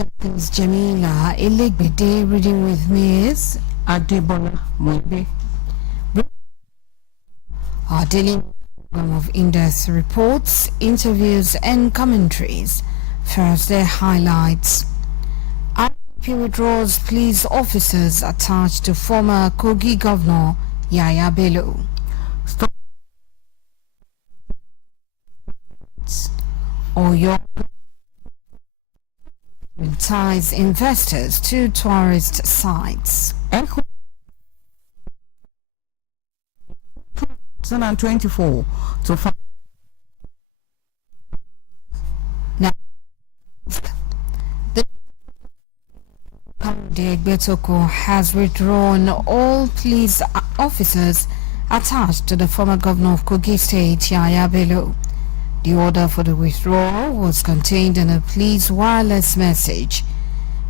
This is Jamila Iligbede. Reading with me is Adebola Mwebe. our daily program of in-depth reports, interviews and commentaries. First, the highlights. IGP withdraws police officers attached to former Kogi Governor Yaya Bello. Oyo ties investors to tourist sites. 2024 to find Now, the Betoko has withdrawn all police officers attached to the former governor of Kogi State, Yaya Bello. The order for the withdrawal was contained in a police wireless message.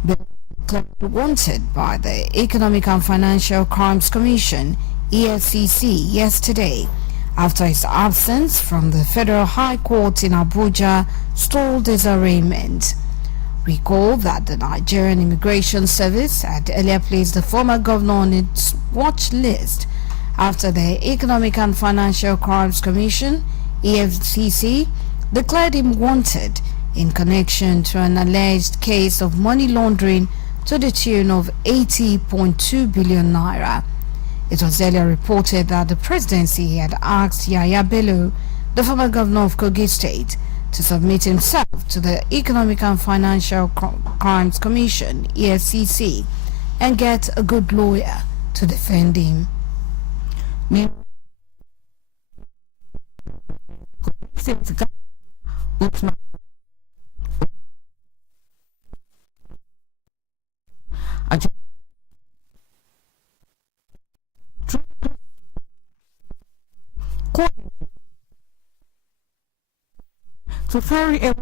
Bello declared wanted by the Economic and Financial Crimes Commission, EFCC, yesterday after his absence from the Federal High Court in Abuja stalled his arraignment. Recall that the Nigerian Immigration Service had earlier placed the former governor on its watch list after the Economic and Financial Crimes Commission, EFCC, declared him wanted in connection to an alleged case of money laundering to the tune of 80.2 billion naira. It was earlier reported that the presidency had asked Yaya Bello, the former governor of Kogi State, to submit himself to the Economic and Financial Crimes Commission, EFCC, and get a good lawyer to defend him. to ferry a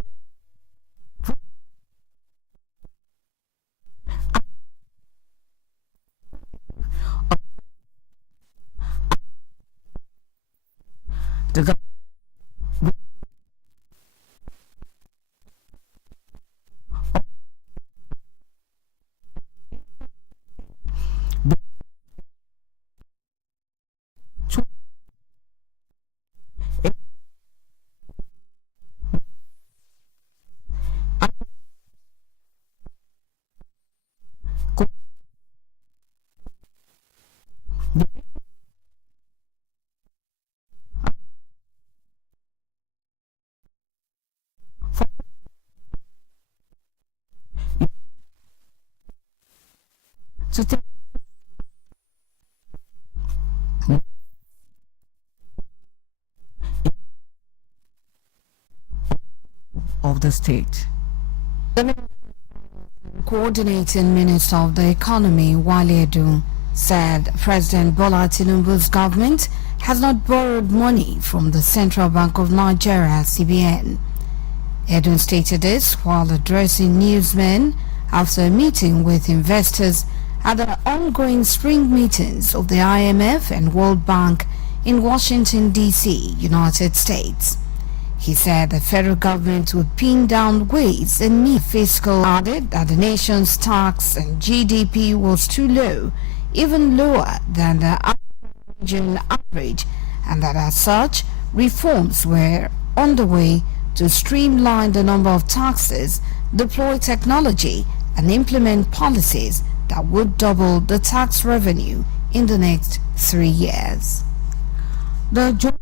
the to take of the state. The coordinating Minister of the Economy, Wale Edun, said President Bola Tinubu's government has not borrowed money from the Central Bank of Nigeria, CBN. Edun stated this while addressing newsmen after a meeting with investors at the ongoing spring meetings of the IMF and World Bank in Washington, D.C., United States. He said the federal government would pin down ways and means fiscal, added that the nation's tax and GDP was too low, even lower than the region average, and that as such, reforms were on the way to streamline the number of taxes, deploy technology, and implement policies that would double the tax revenue in the next 3 years. The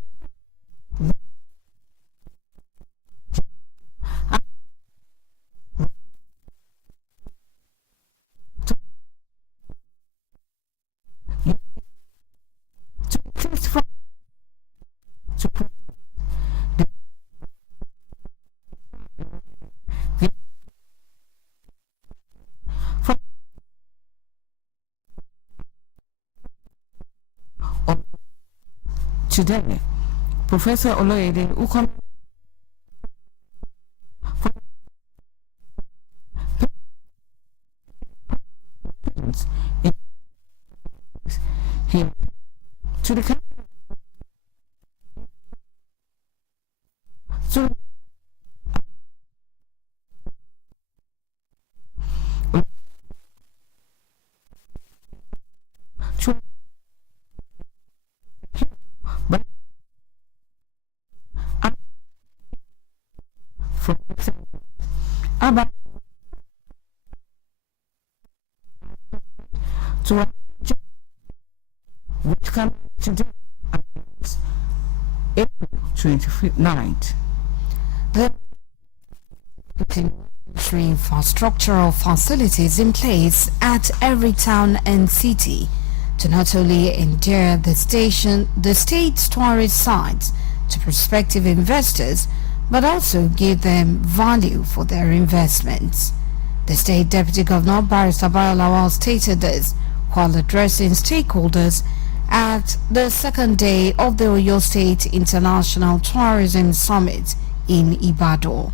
today, Professor OLUYOLEFM, who comes him to the from about to which come today April 29th. The infrastructural facilities in place at every town and city to not only endear the state's tourist sites to prospective investors, but also give them value for their investments. The State Deputy Governor Barrister Bayolawal stated this while addressing stakeholders at the second day of the Oyo State International Tourism Summit in Ibadan.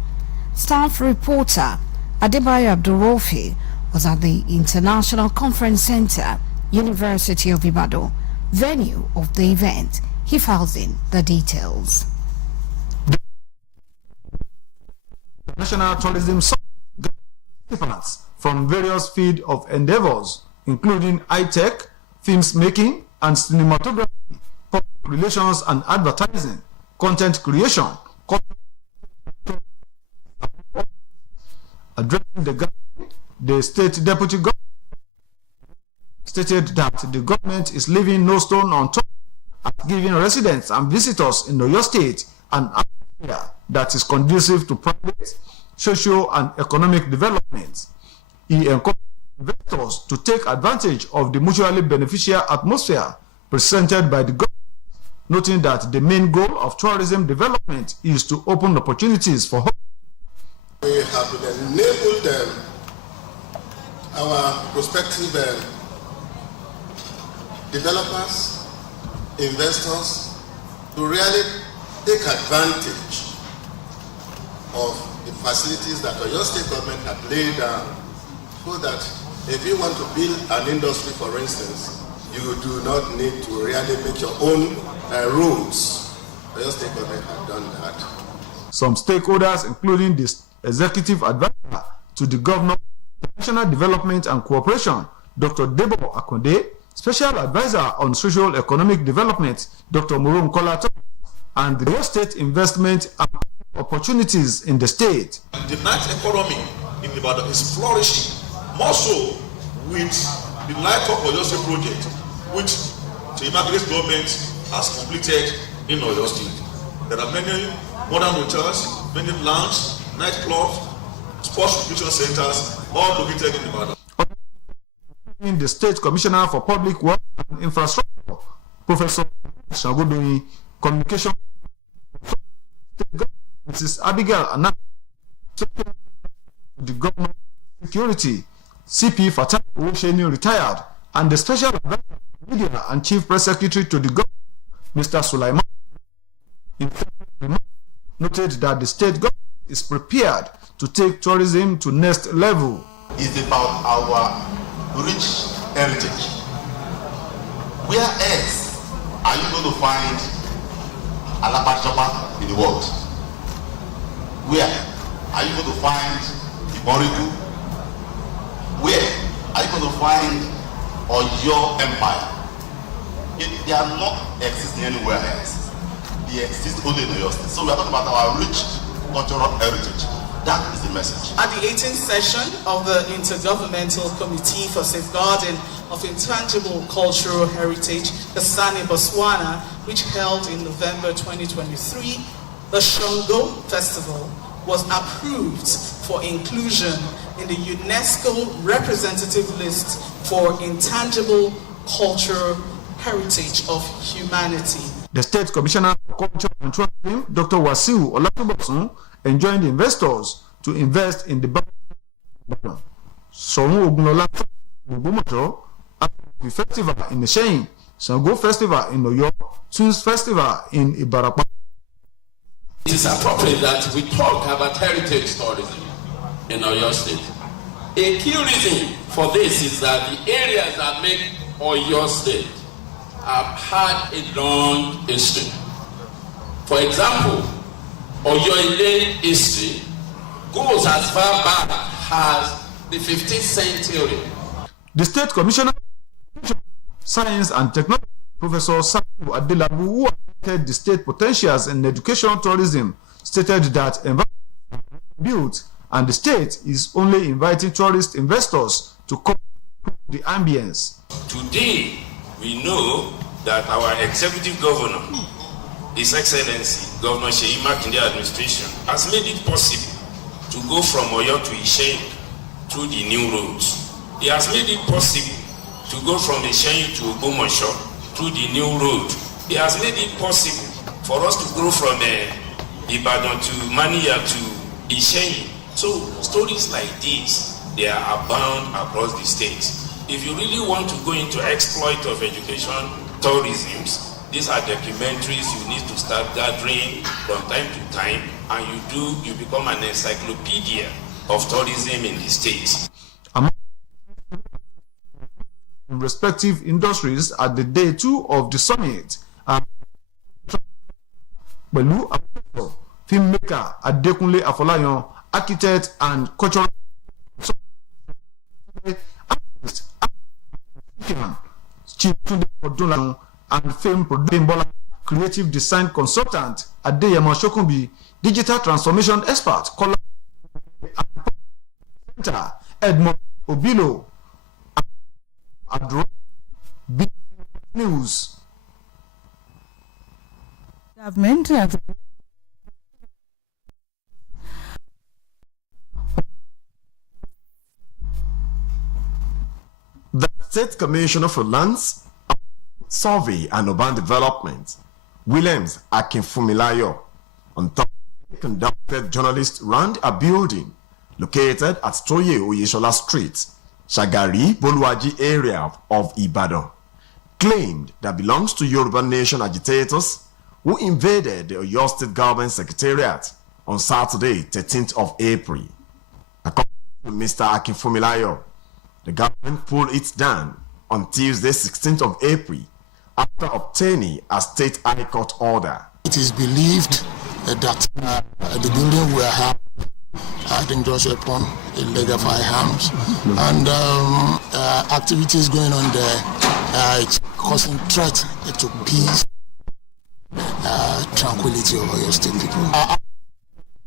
Staff reporter Adebayo Abdurrafi was at the International Conference Center, University of Ibadan, venue of the event. He files in the details. National Tourism participants from various fields of endeavors, including high-tech, films making and cinematography, public relations and advertising, content creation. Addressing the government, the state deputy governor stated that the government is leaving no stone unturned at giving residents and visitors in Oyo State an atmosphere that is conducive to private, social and economic development. He encouraged investors to take advantage of the mutually beneficial atmosphere presented by the government, noting that the main goal of tourism development is to open opportunities for hope. We have enabled them, our prospective developers, investors, to really take advantage of the facilities that Oyo State government had laid down, so that if you want to build an industry, for instance, you do not need to really make your own roads. Oyo State government had done that. Some stakeholders, including the executive advisor to the governor of national development and cooperation, Dr. Debo Akonde, special advisor on social economic development, Dr. Muru Nkola, and the Oyo State investment and opportunities in the state. The night economy in Ibadan is flourishing, more so with the Light Up Oyo State project, which the Immaculate government has completed in Oyo State. There are many modern hotels, many lounges, nightclubs, sports recreation centers, all located in Ibadan. The State Commissioner for Public Works and Infrastructure, Professor Shagodoyi, Communication, Mrs. Abigail Anna, the Governor of Security, CP Fatah Osheni retired, and the Special Advisor to Media and Chief Press Secretary to the Governor, Mr. Sulaiman, noted that the state government is prepared to take tourism to next level. It's about our rich heritage. Where else are you going to find Alabashaba in the world? Where are you going to find Morigu? Where are you going to find Oyo Empire? They are not existing anywhere else. They exist only in Oyo State. So we are talking about our rich cultural heritage. That is the message. At the 18th session of the Intergovernmental Committee for Safeguarding of Intangible Cultural Heritage, the Sani Botswana, which held in November 2023, the Shongo Festival was approved for inclusion in the UNESCO representative list for intangible cultural heritage of humanity. The State Commissioner for Culture and Tourism, Dr. Wasiu Olatubosun, enjoined investors to invest in the Sohun Ogunlola the festival in Isheyin, Sango Festival in Oyo, Tunes Festival in Ibarapa. It is appropriate that we talk about heritage tourism in Oyo State. A key reason for this is that the areas that make Oyo State have had a long history. For example, Oyo history goes as far back as the 15th century. The State Commissioner of Science and Technology, Professor Sabu Adelabu, who highlighted the state potentials in education tourism, stated that built, and the state is only inviting tourist investors to come to the ambience. Today, we know that our executive governor, His Excellency Governor Seyi Makinde administration, has made it possible to go from Oyo to Isheyin through the new roads. He has made it possible to go from Isheyin to Ogbomoso through the new road. He has made it possible for us to go from Ibadan to Mania to Isheyin. So stories like this, they are abound across the states. If you really want to go into exploit of education, tourism, these are documentaries you need to start gathering from time to time, and you become an encyclopedia of tourism in the states. Respective industries at the day 2 of the summit. Pẹ̀lú àpapọ̀ filmmaker Adekunle Afolayan, architect and cultural artist Chief Tunde Odunlanu, and film producer creative design consultant Adeyemo Sokunbi, digital transformation expert Kola Edmond Obilo, BCOS News. Government The State Commissioner for Lands, Survey and Urban Development, Williams Akinfunmilayo, on top conducted journalists round a building located at Toye Oyeshola Street, Shagari Boluwaji area of Ibadan, claimed that belongs to Yoruba Nation agitators who invaded the Oyo State Government Secretariat on Saturday, 13th of April. According to Mr. Akinfunmilayo, the government pulled it down on Tuesday, 16th of April, after obtaining a state high court order. It is believed that the building will have dangerous weapon, illegal firearms, and activities going on there. It's causing threat to peace, tranquility of your state people.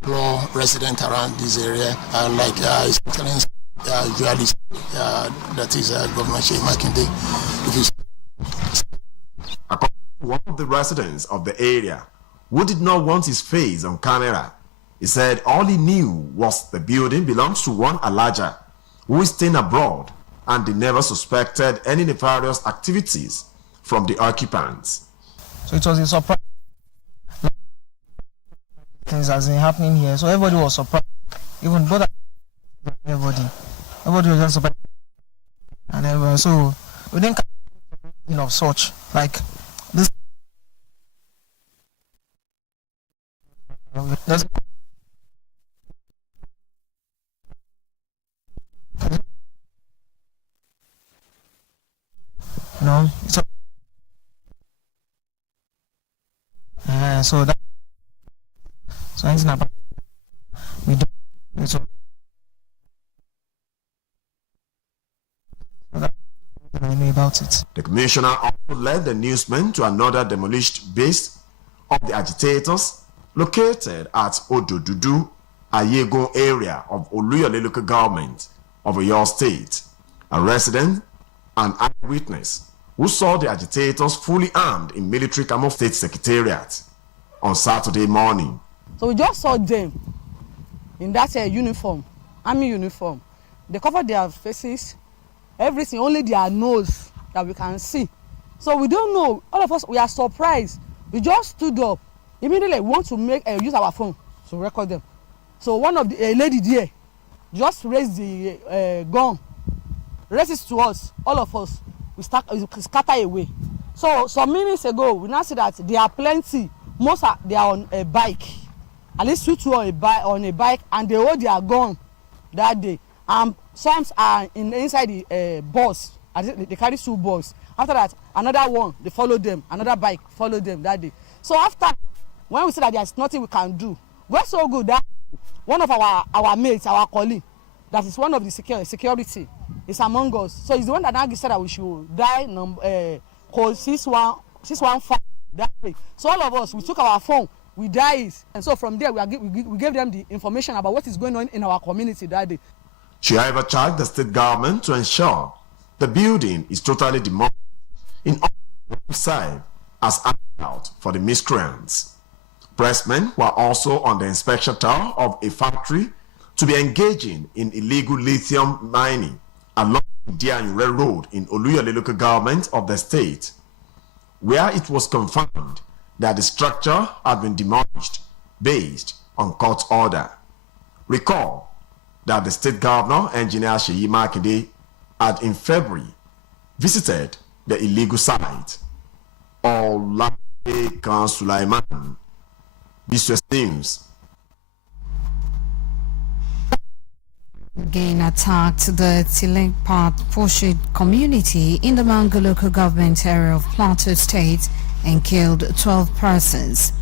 Law resident around this area, like His Excellency usually, that is Governor Seyi Makinde. According to one of the residents of the area, who did not want his face on camera, he said all he knew was the building belongs to one Alaja who is staying abroad, and they never suspected any nefarious activities from the occupants. So it was a surprise. Things has been happening here, so everybody was surprised. Even both everybody was just surprised, and everybody. So we didn't of such like this. No, it's so that so anything about we do so that I know about it. The commissioner also led the newsmen to another demolished base of the agitators located at Ododudu, Ayego area of Oluyole local government of Oyo State. A resident and eyewitness who saw the agitators fully armed in military camouflage state secretariat on Saturday morning. So we just saw them in that uniform, army uniform. They covered their faces, everything, only their nose that we can see. So we don't know. All of us, we are surprised. We just stood up. Immediately want to use our phone to record them. So one of the lady there just raised the gun, raised it to us, all of us. We scatter away. So some minutes ago, we now see that there are plenty. Most they are on a bike. At least two on a bike, and they hold their gun that day. Some are inside the bus. They carry 2 buses. After that, another one, they follow them. Another bike follow them that day. So after, when we see that there's nothing we can do, we're so good that one of our mates, our colleague, that is one of the security, is among us. So he's the one that now said that we should die code 615 that way. So all of us, we took our phone, we die. And so from there, we gave them the information about what is going on in our community that day. She however charged the state government to ensure the building is totally demolished in order to serve as an out for the miscreants. Pressmen were also on the inspection tour of a factory to be engaging in illegal lithium mining along the Dianyure Road in Oluyole local government of the state, where it was confirmed that the structure had been demolished based on court order. Recall that the state governor, Engineer Seyi Makinde, had in February visited the illegal site. Olayekan Sulaiman, BCOS News. Again attacked the Tilekpat Poshid community in the Mangu local government area of Plateau State and killed 12 persons.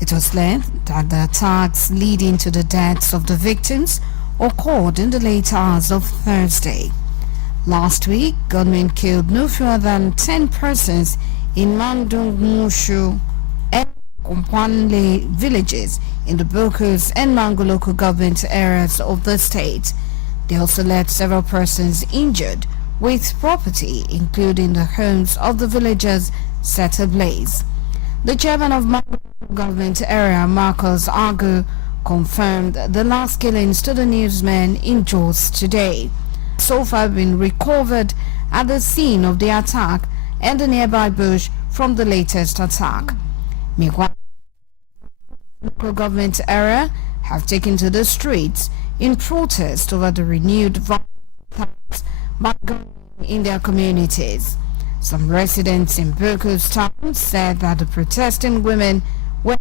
It was learned that the attacks leading to the deaths of the victims occurred in the late hours of Thursday. Last week, gunmen killed no fewer than 10 persons in Mandungmushu and Kumpanle villages in the Bokos and Mangu local government areas of the state. They also left several persons injured, with property, including the homes of the villagers, set ablaze. The chairman of Mangu government area, Marcus Agu, confirmed the last killings to the newsmen in Jos today. So far been recovered at the scene of the attack and the nearby bush from the latest attack. Meanwhile, local government area have taken to the streets in protest over the renewed violence by gunmen in their communities. Some residents in Bokos town said that the protesting women went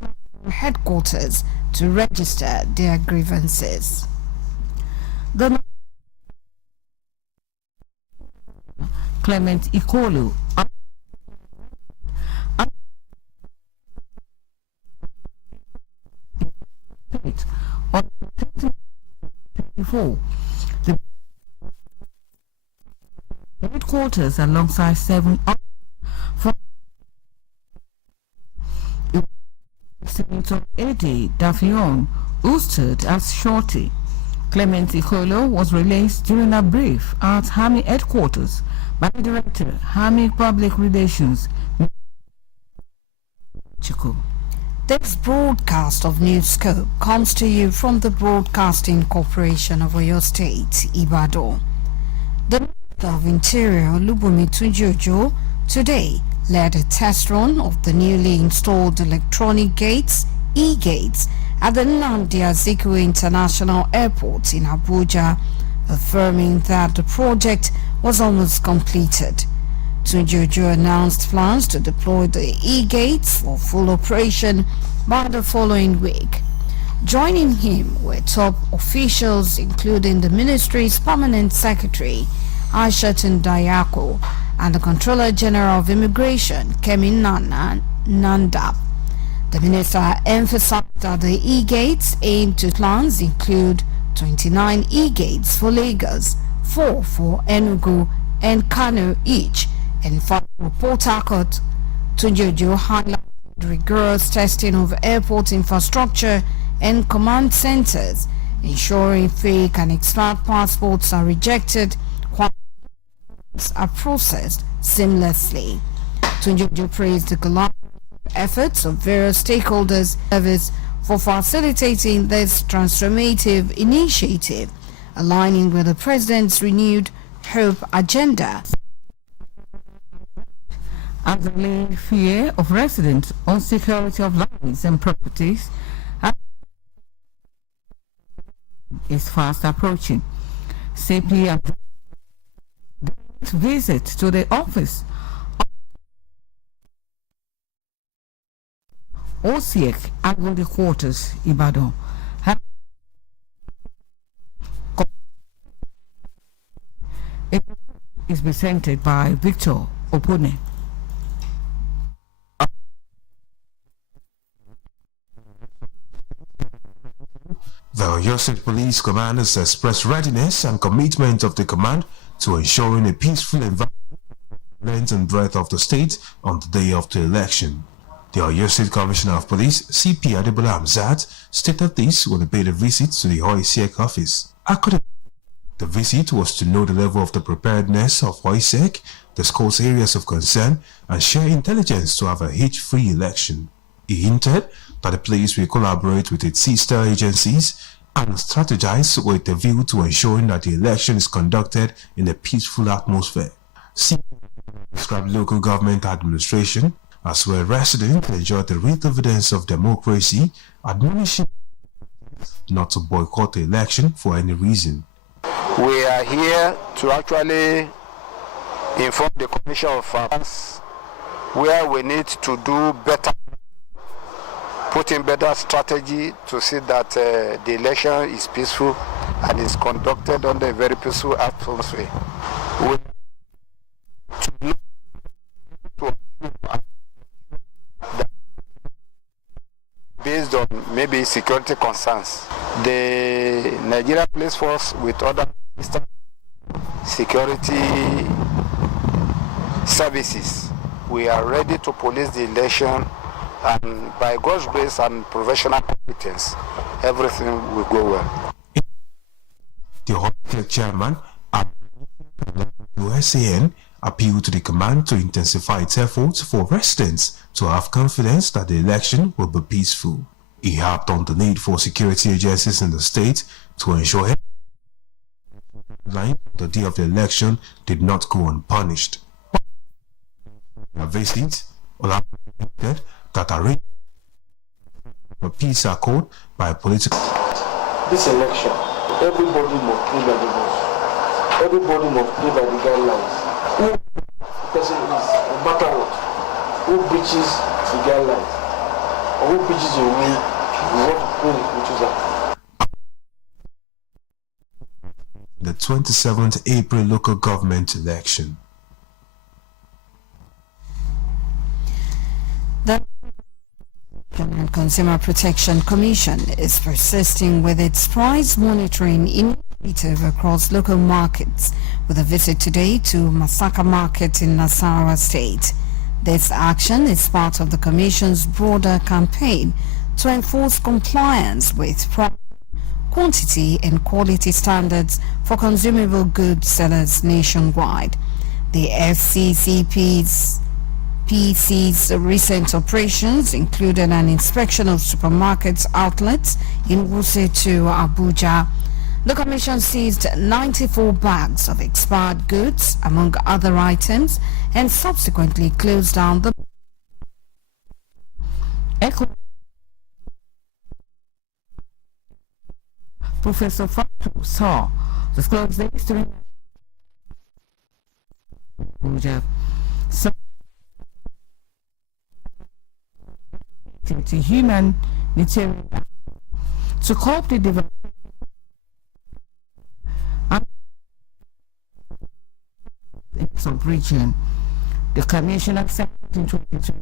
to headquarters to register their grievances. The Clement Ikolu on 24. The headquarters alongside 7 from Senator Eddie Dafion, who stood as Shorty. Clement Ikolo was released during a brief at Army headquarters by the Director, Army Public Relations, Chico. This broadcast of Newscope comes to you from the Broadcasting Corporation of Oyo State, Ibadan. The Minister of Interior, Olubunmi Tunji-Ojo, today led a test run of the newly installed electronic gates, e-gates, at the Nnamdi Azikiwe International Airport in Abuja, affirming that the project was almost completed. Tunji-Ojo announced plans to deploy the e-gates for full operation by the following week. Joining him were top officials including the ministry's permanent secretary, Aishatun Dayako, and the Controller General of Immigration, Kemi Nandap. The minister emphasized that the e-gates aimed to plans include 29 e-gates for Lagos, 4 for Enugu and Kano each, and 5 for Port Harcourt. Tunji-Ojo highlighted rigorous testing of airport infrastructure and command centers, ensuring fake and expired passports are rejected while are processed seamlessly. Tunji-Ojo praised the collaborative efforts of various stakeholders service for facilitating this transformative initiative, aligning with the President's renewed hope agenda. As the laid fear of residents on security of lives and properties is fast approaching. Simply a visit to the office OCEC Agodi Quarters, Ibadan. It is presented by Victor Opone. The Oyo State Police Command has expressed readiness and commitment of the command to ensuring a peaceful environment and breadth of the state on the day of the election. The Oyo State Commissioner of Police, CP Adebola Hamzat, stated this when he paid a visit to the OISEC office. According to the visit was to know the level of the preparedness of OISEC, discuss areas of concern, and share intelligence to have a hitch-free election. He hinted that the police will collaborate with its sister agencies and strategize with a view to ensuring that the election is conducted in a peaceful atmosphere. CP described local government administration as where residents enjoy the real evidence of democracy, admonishing not to boycott the election for any reason. We are here to actually inform the Commission of Finance where we need to do better, put in better strategy to see that the election is peaceful and is conducted under a very peaceful atmosphere. We based on maybe security concerns. The Nigeria Police Force with other security services, we are ready to police the election, and by God's grace and professional competence, everything will go well. The OISEC chairman at USAN appealed to the command to intensify its efforts for residents to have confidence that the election will be peaceful. He harped on the need for security agencies in the state to ensure the day of the election did not go unpunished. A visit that a peace accord by political. This election, everybody must play by the rules. Everybody must play by the guidelines. Who the person is, no matter what, who breaches the guidelines or who breaches the rule, we want to play which is that. The 27th April local government election. The Consumer Protection Commission is persisting with its price monitoring initiative across local markets with a visit today to Masaka Market in Nasarawa State. This action is part of the Commission's broader campaign to enforce compliance with price, quantity and quality standards for consumable goods sellers nationwide. The FCCP's recent operations included an inspection of supermarkets outlets in Wuse to Abuja. The Commission seized 94 bags of expired goods, among other items, and subsequently closed down the Professor Fatu saw disclosed this during Abuja. To humanitarian to cope the development of region. The Commission accepted in 2020